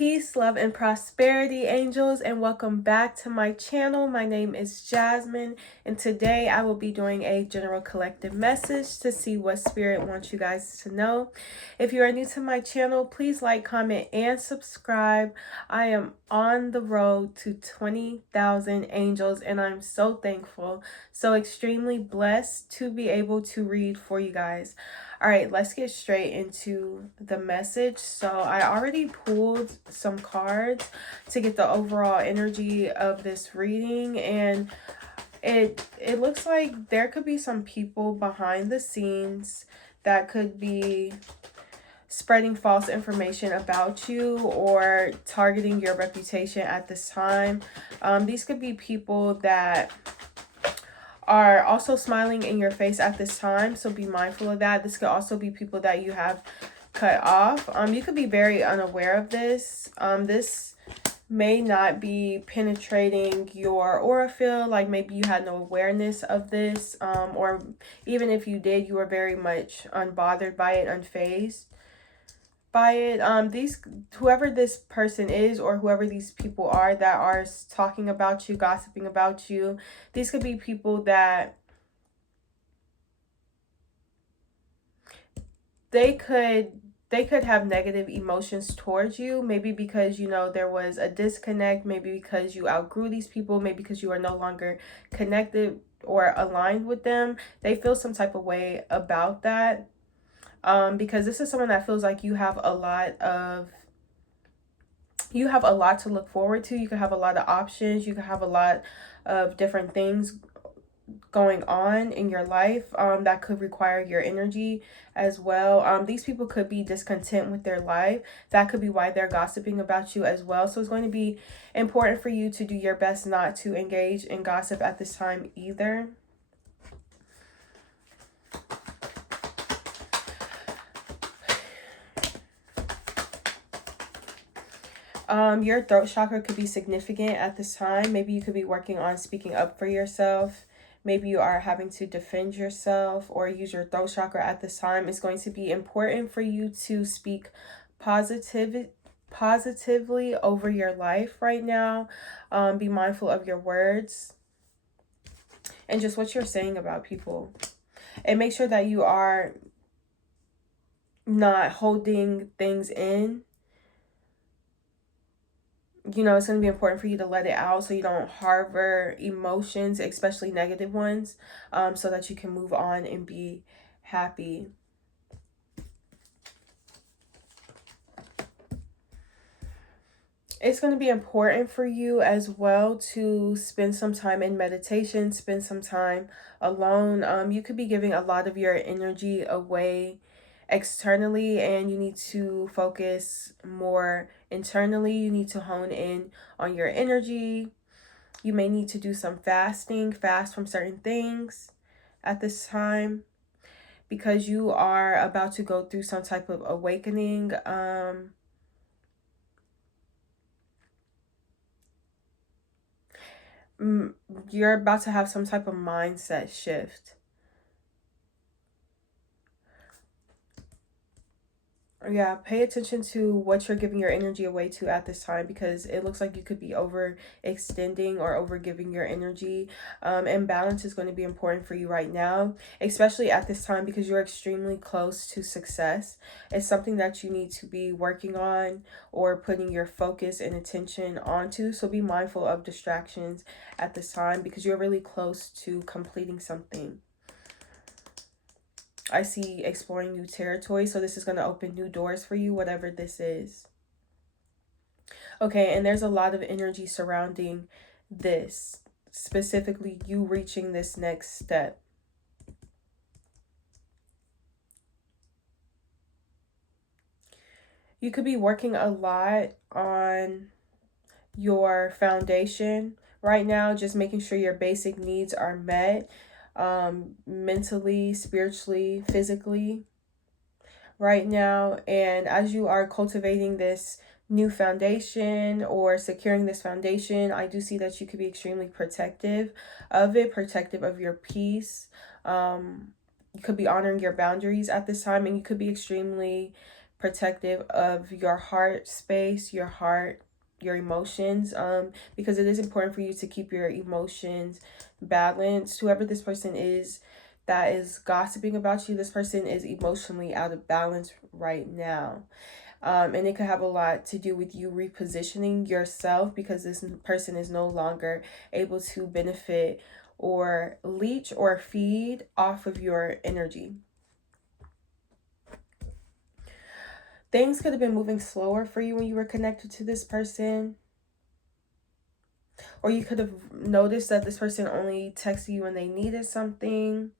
Peace, love, and prosperity, angels, and welcome back to my channel. My name is Jasmine, and today I will be doing a general collective message to see what Spirit wants you guys to know. If you are new to my channel, please like, comment, and subscribe. I am on the road to 20,000 angels, and I'm so thankful, so extremely blessed to be able to read for you guys. All right, let's get straight into the message. So I already pulled some cards to get the overall energy of this reading, and it looks like there could be some people behind the scenes that could be spreading false information about you or targeting your reputation at this time. These could be people that are also smiling in your face at this time, so be mindful of that. This could also be people that you have cut off. You could be very unaware of this. This may not be penetrating your aura field, like maybe you had no awareness of this, or even if you did, you were very much unbothered by it, unfazed by it. Whoever this person is, or whoever these people are that are talking about you, gossiping about you, these could be people that they could have negative emotions towards you, maybe because, you know, there was a disconnect, maybe because you outgrew these people, maybe because you are no longer connected or aligned with them. They feel some type of way about that. Because this is someone that feels like you have a lot to look forward to. You could have a lot of options. You could have a lot of different things going on in your life that could require your energy as well. These people could be discontent with their life. That could be why they're gossiping about you as well. So it's going to be important for you to do your best not to engage in gossip at this time either. Your throat chakra could be significant at this time. Maybe you could be working on speaking up for yourself. Maybe you are having to defend yourself or use your throat chakra at this time. It's going to be important for you to speak positively over your life right now. Be mindful of your words and just what you're saying about people. And make sure that you are not holding things in. You know, it's going to be important for you to let it out so you don't harbor emotions, especially negative ones, so that you can move on and be happy. It's going to be important for you as well to spend some time in meditation, spend some time alone. You could be giving a lot of your energy away externally, and you need to focus more internally. You need to hone in on your energy. You may need to do some fasting, fast from certain things at this time, because you are about to go through some type of awakening. You're about to have some type of mindset shift. Yeah, pay attention to what you're giving your energy away to at this time, because it looks like you could be overextending or overgiving your energy. And balance is going to be important for you right now, especially at this time, because you're extremely close to success. It's something that you need to be working on or putting your focus and attention onto. So be mindful of distractions at this time, because you're really close to completing something. I see exploring new territory, so this is going to open new doors for you, whatever this is. Okay, and there's a lot of energy surrounding this, specifically you reaching this next step. You could be working a lot on your foundation right now, just making sure your basic needs are met. Mentally, spiritually, physically right now. And as you are cultivating this new foundation or securing this foundation, I do see that you could be extremely protective of it, protective of your peace. You could be honoring your boundaries at this time, and you could be extremely protective of your heart space, your heart, your emotions, because it is important for you to keep your emotions balanced. Whoever this person is that is gossiping about you, this person is emotionally out of balance right now. And it could have a lot to do with you repositioning yourself, because this person is no longer able to benefit or leech or feed off of your energy. Things could have been moving slower for you when you were connected to this person. Or you could have noticed that this person only texted you when they needed something.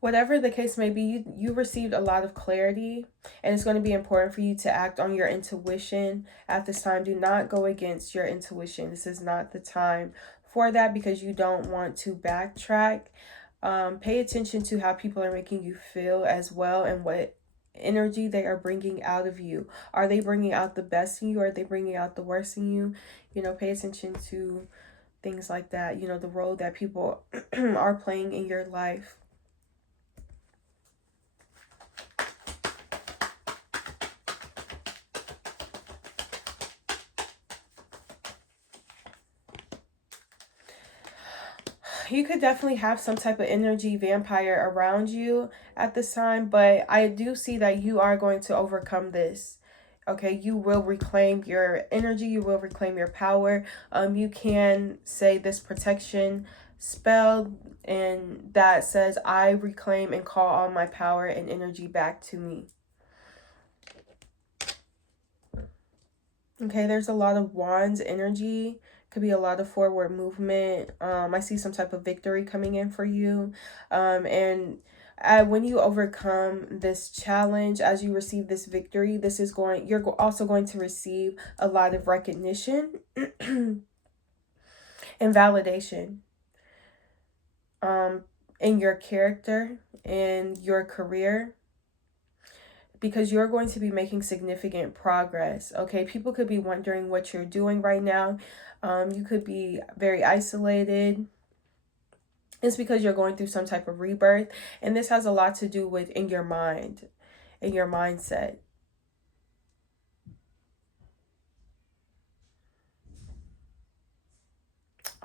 Whatever the case may be, you received a lot of clarity, and it's going to be important for you to act on your intuition at this time. Do not go against your intuition. This is not the time for that, because you don't want to backtrack. Pay attention to how people are making you feel as well, and what energy they are bringing out of you. Are they bringing out the best in you, or are they bringing out the worst in you? Pay attention to things like that. The role that people are playing in your life. You could definitely have some type of energy vampire around you at this time, but I do see that you are going to overcome this. Okay, you will reclaim your energy, you will reclaim your power. You can say this protection spell, and that says, I reclaim and call all my power and energy back to me. Okay, there's a lot of wands energy. Could be a lot of forward movement. I see some type of victory coming in for you. And when you overcome this challenge, as you receive this victory, you're also going to receive a lot of recognition and validation in your character and your career, because you're going to be making significant progress. Okay, people could be wondering what you're doing right now. You could be very isolated. It's because you're going through some type of rebirth, and this has a lot to do with in your mind, in your mindset.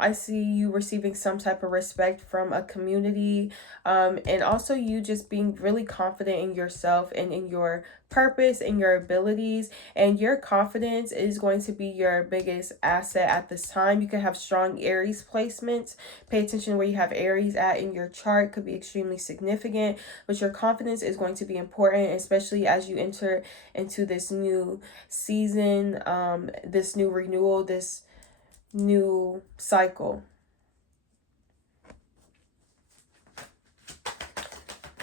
I see you receiving some type of respect from a community, and also you just being really confident in yourself and in your purpose and your abilities. And your confidence is going to be your biggest asset at this time. You can have strong Aries placements. Pay attention where you have Aries at in your chart. Could be extremely significant, but your confidence is going to be important, especially as you enter into this new season, this new renewal, this new cycle.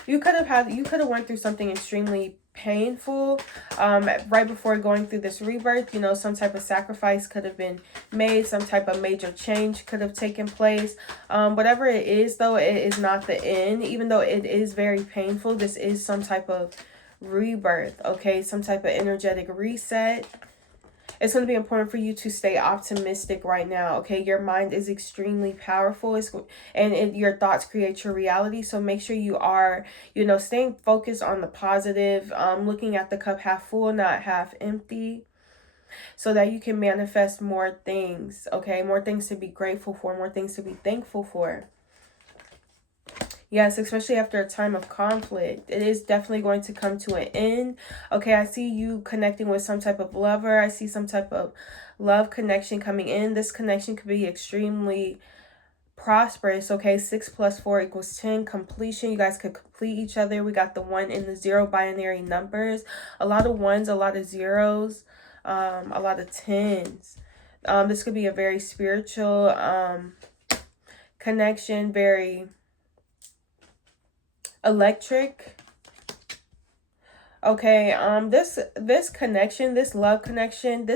You could have went through something extremely painful right before going through this rebirth. Some type of sacrifice could have been made, some type of major change could have taken place. Whatever it is, though, it is not the end. Even though it is very painful, this is some type of rebirth. Okay, some type of energetic reset. It's going to be important for you to stay optimistic right now, okay? Your mind is extremely powerful, your thoughts create your reality. So make sure you are, staying focused on the positive, looking at the cup half full, not half empty, so that you can manifest more things, okay? More things to be grateful for, more things to be thankful for. Yes, especially after a time of conflict. It is definitely going to come to an end. Okay, I see you connecting with some type of lover. I see some type of love connection coming in. This connection could be extremely prosperous. Okay, 6 + 4 = 10. Completion. You guys could complete each other. We got the 1 and the 0 binary numbers. A lot of 1s, a lot of 0s, a lot of 10s. This could be a very spiritual connection, very electric. Okay, this connection, this love connection,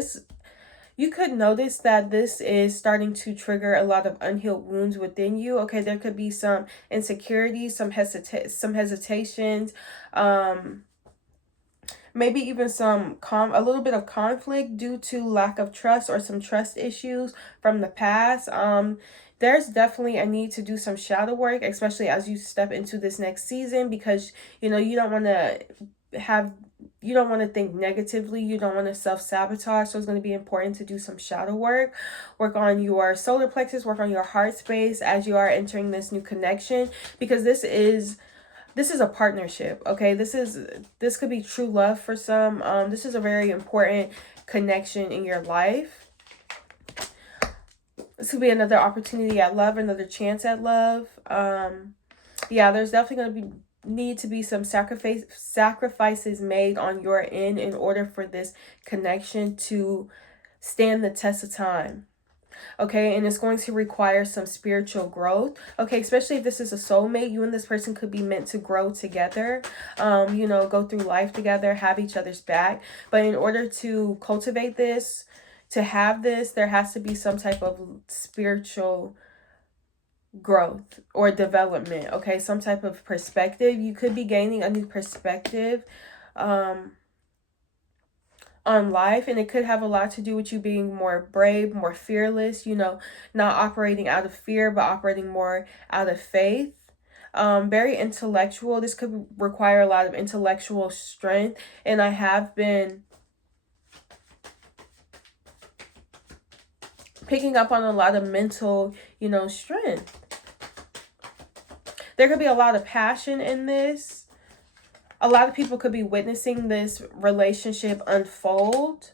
you could notice that this is starting to trigger a lot of unhealed wounds within you. Okay, there could be some insecurities, some hesitations, maybe even a little bit of conflict due to lack of trust or some trust issues from the past. there's definitely a need to do some shadow work, especially as you step into this next season, because, you know, you don't want to have, you don't want to think negatively. You don't want to self-sabotage. So it's going to be important to do some shadow work. Work on your solar plexus, work on your heart space as you are entering this new connection, because this is a partnership. Okay, this could be true love for some. This is a very important connection in your life. This could be another opportunity at love, another chance at love. Yeah, there's definitely going to need to be some sacrifices made on your end in order for this connection to stand the test of time. Okay, and it's going to require some spiritual growth. Okay, especially if this is a soulmate, you and this person could be meant to grow together, you know, go through life together, have each other's back. But in order to cultivate this, to have this, there has to be some type of spiritual growth or development. Okay, some type of perspective. You could be gaining a new perspective on life, and it could have a lot to do with you being more brave, more fearless, you know, not operating out of fear but operating more out of faith. Very intellectual. This could require a lot of intellectual strength, and I have been picking up on a lot of mental, you know, strength. There could be a lot of passion in this. A lot of people could be witnessing this relationship unfold.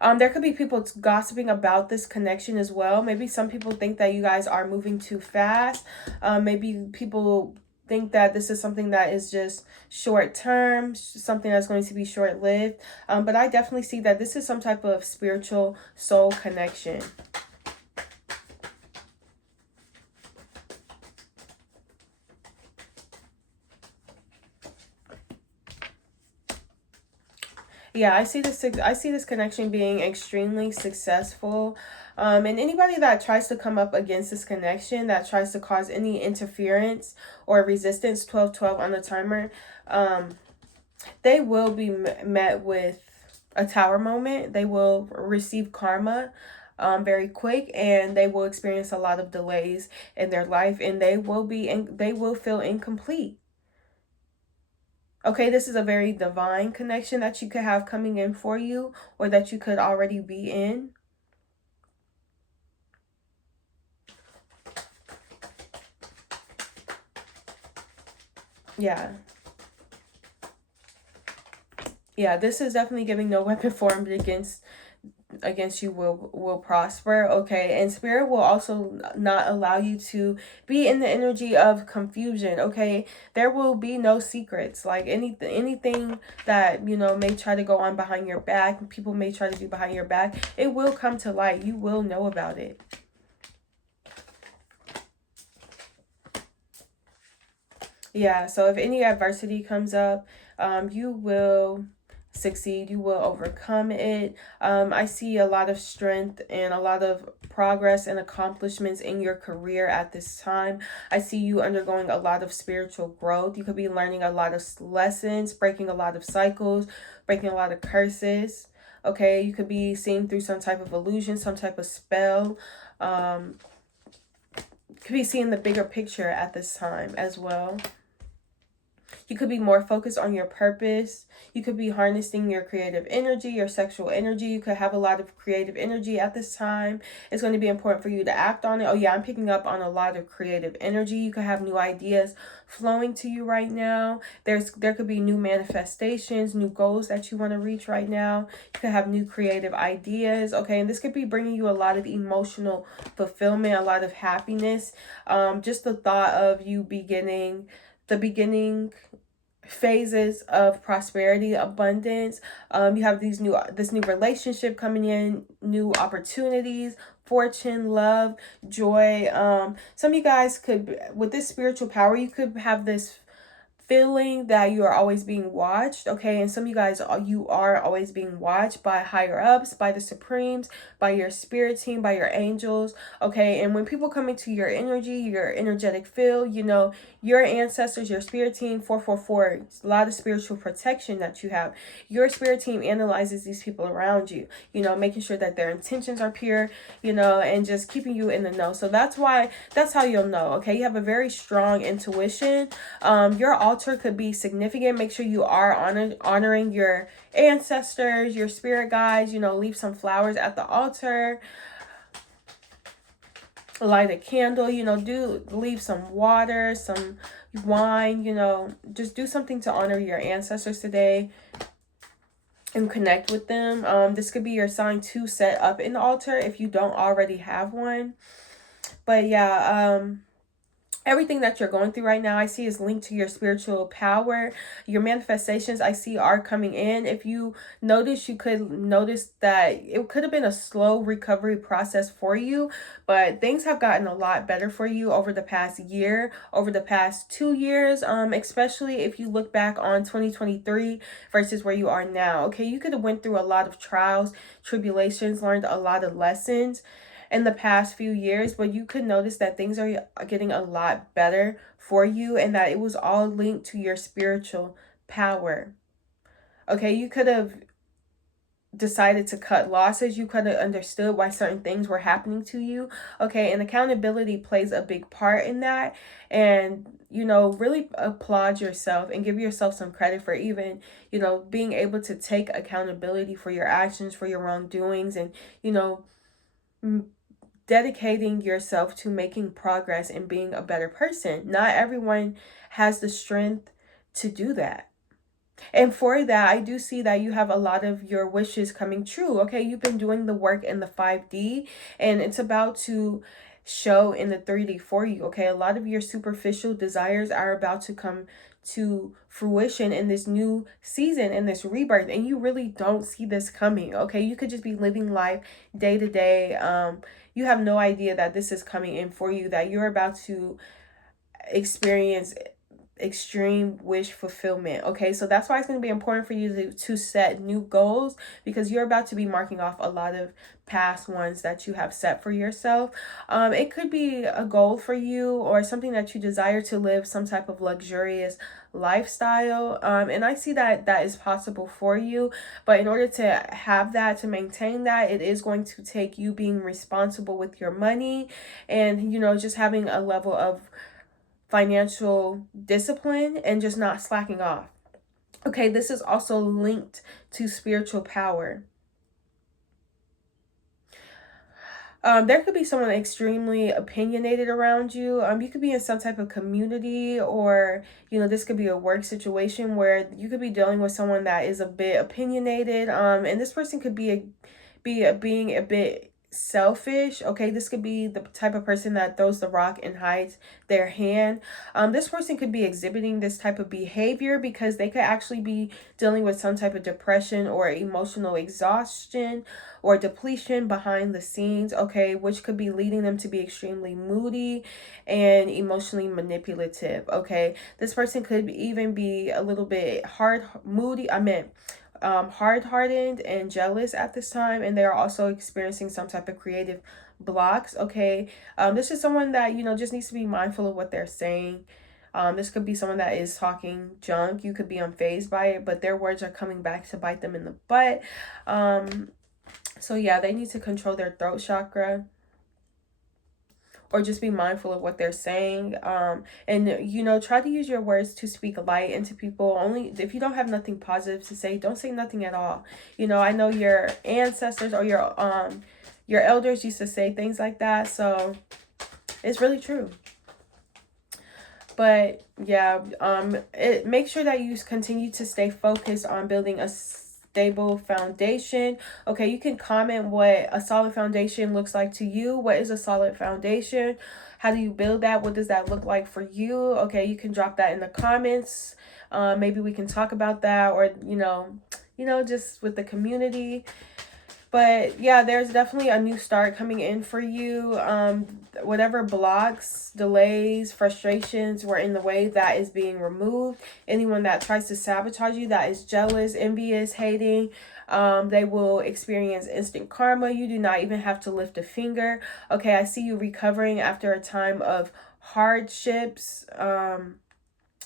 There could be people gossiping about this connection as well. Maybe some people think that you guys are moving too fast. Maybe people think that this is something that is just short term, something that's going to be short lived. But I definitely see that this is some type of spiritual soul connection. Yeah, I see this connection being extremely successful. And anybody that tries to come up against this connection, that tries to cause any interference or resistance, 1212 on the timer, they will be met with a tower moment. They will receive karma very quick, and they will experience a lot of delays in their life, and they will feel incomplete. Okay, this is a very divine connection that you could have coming in for you, or that you could already be in. Yeah. Yeah, this is definitely giving no weapon formed against you will prosper. Okay, and spirit will also not allow you to be in the energy of confusion. Okay, there will be no secrets, like anything that, you know, may try to go on behind your back, people may try to do behind your back, it will come to light. You will know about it. Yeah, so if any adversity comes up, you will succeed. You will overcome it. I see a lot of strength and a lot of progress and accomplishments in your career at this time. I see you undergoing a lot of spiritual growth. You could be learning a lot of lessons, breaking a lot of cycles, breaking a lot of curses. Okay, you could be seeing through some type of illusion, some type of spell. Could be seeing the bigger picture at this time as well. You could be more focused on your purpose. You could be harnessing your creative energy, your sexual energy. You could have a lot of creative energy at this time. It's going to be important for you to act on it. Oh yeah, I'm picking up on a lot of creative energy. You could have new ideas flowing to you right now. There could be new manifestations, new goals that you want to reach right now. You could have new creative ideas. Okay, and this could be bringing you a lot of emotional fulfillment, a lot of happiness. Just the thought of you beginning phases of prosperity, abundance. You have this new relationship coming in, new opportunities, fortune, love, joy. Some of you guys could, with this spiritual power, you could have this feeling that you are always being watched, okay? And some of you guys, you are always being watched by higher ups, by the supremes, by your spirit team, by your angels, okay? And when people come into your energy, your energetic field, you know, your ancestors, your spirit team, 444, a lot of spiritual protection that you have. Your spirit team analyzes these people around you, you know, making sure that their intentions are pure, you know, and just keeping you in the know. So that's how you'll know, okay? You have a very strong intuition. Your altar could be significant. Make sure you are honoring your ancestors, your spirit guides, you know, leave some flowers at the altar, light a candle, you know, leave some water, some wine, you know, just do something to honor your ancestors today and connect with them. This could be your sign to set up an altar if you don't already have one. But yeah, everything that you're going through right now, I see, is linked to your spiritual power. Your manifestations, I see, are coming in. If you notice, you could notice that it could have been a slow recovery process for you, but things have gotten a lot better for you over the past year, over the past 2 years, especially if you look back on 2023 versus where you are now. Okay, you could have went through a lot of trials, tribulations, learned a lot of lessons in the past few years, but you could notice that things are getting a lot better for you, and that it was all linked to your spiritual power. Okay, you could have decided to cut losses. You could have understood why certain things were happening to you. Okay, and accountability plays a big part in that. And, you know, really applaud yourself and give yourself some credit for even, you know, being able to take accountability for your actions, for your wrongdoings, and, you know, dedicating yourself to making progress and being a better person. Not everyone has the strength to do that. And for that, I do see that you have a lot of your wishes coming true. Okay, you've been doing the work in the 5D, and it's about to show in the 3D for you. Okay, a lot of your superficial desires are about to come to fruition in this new season, in this rebirth, and you really don't see this coming. Okay, you could just be living life day to day. You have no idea that this is coming in for you, that you're about to experience extreme wish fulfillment. Okay, so that's why it's going to be important for you to set new goals, because you're about to be marking off a lot of past ones that you have set for yourself. It could be a goal for you or something that you desire to live some type of luxurious lifestyle, and I see that that is possible for you. But in order to have that, to maintain that, it is going to take you being responsible with your money, and, you know, just having a level of financial discipline and just not slacking off. Okay, this is also linked to spiritual power. There could be someone extremely opinionated around you. You could be in some type of community, or, you know, this could be a work situation where you could be dealing with someone that is a bit opinionated. And this person could being a bit selfish. Okay, this could be the type of person that throws the rock and hides their hand. This person could be exhibiting this type of behavior because they could actually be dealing with some type of depression or emotional exhaustion or depletion behind the scenes, okay, which could be leading them to be extremely moody and emotionally manipulative. Okay, this person could even be a little bit hard-hearted and jealous at this time, and they're also experiencing some type of creative blocks. Okay, this is someone that, you know, just needs to be mindful of what they're saying. This could be someone that is talking junk. You could be unfazed by it, but their words are coming back to bite them in the butt. So yeah, they need to control their throat chakra, or just be mindful of what they're saying. And, you know, try to use your words to speak light into people. Only if you don't have nothing positive to say, don't say nothing at all. You know, I know your ancestors or your elders used to say things like that, so it's really true. But yeah, make sure that you continue to stay focused on building a stable foundation. Okay, you can comment what a solid foundation looks like to you. What is a solid foundation? How do you build that? What does that look like for you? Okay, you can drop that in the comments. Maybe we can talk about that, or, you know, just with the community. But yeah, there's definitely a new start coming in for you. Whatever blocks, delays, frustrations were in the way, that is being removed. Anyone that tries to sabotage you, that is jealous, envious, hating, they will experience instant karma. You do not even have to lift a finger. Okay, I see you recovering after a time of hardships.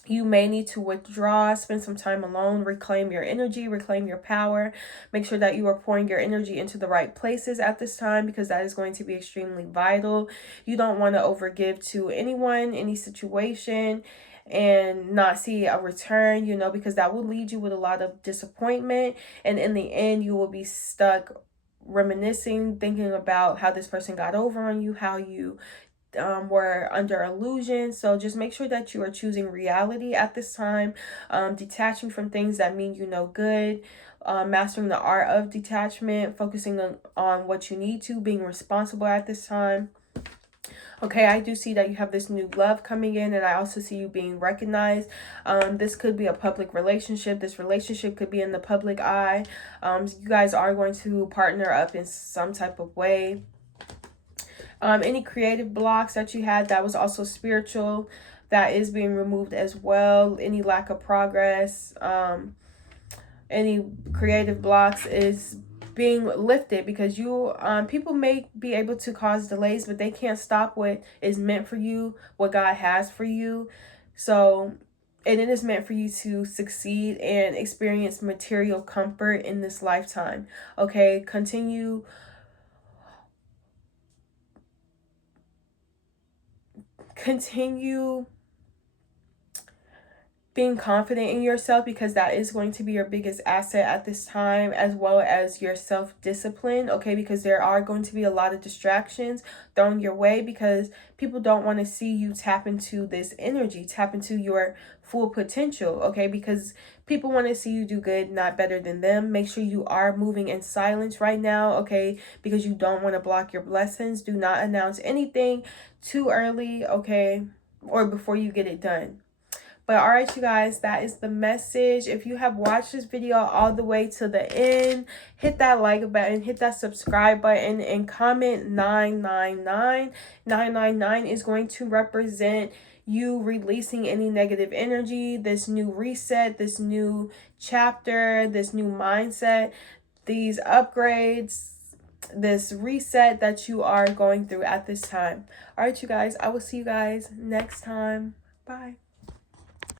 You may need to withdraw, spend some time alone, reclaim your energy, reclaim your power. Make sure that you are pouring your energy into the right places at this time, because that is going to be extremely vital. You don't want to overgive to anyone, any situation, and not see a return, because that will lead you with a lot of disappointment. And in the end, you will be stuck reminiscing, thinking about how this person got over on you, how you were under illusion. So just make sure that you are choosing reality at this time, detaching from things that mean you no good, mastering the art of detachment, focusing on what you need to, being responsible at this time. Okay, I do see that you have this new love coming in, and I also see you being recognized. This could be a public relationship. This relationship could be in the public eye. You guys are going to partner up in some type of way. Any creative blocks that you had, that was also spiritual, that is being removed as well. Any lack of progress, any creative blocks is being lifted, because you people may be able to cause delays, but they can't stop what is meant for you, what God has for you. So, and it is meant for you to succeed and experience material comfort in this lifetime. Okay, continue being confident in yourself, because that is going to be your biggest asset at this time, as well as your self-discipline. Okay, because there are going to be a lot of distractions thrown your way, because people don't want to see you tap into this energy, tap into your full potential. Okay, because people want to see you do good, not better than them. Make sure you are moving in silence right now. Okay, because you don't want to block your blessings. Do not announce anything too early, okay, or before you get it done. But all right, you guys, that is the message. If you have watched this video all the way to the end, hit that like button, hit that subscribe button, and comment 999. 999 is going to represent you releasing any negative energy, this new reset, this new chapter, this new mindset, these upgrades, this reset that you are going through at this time. All right, you guys, I will see you guys next time. Bye.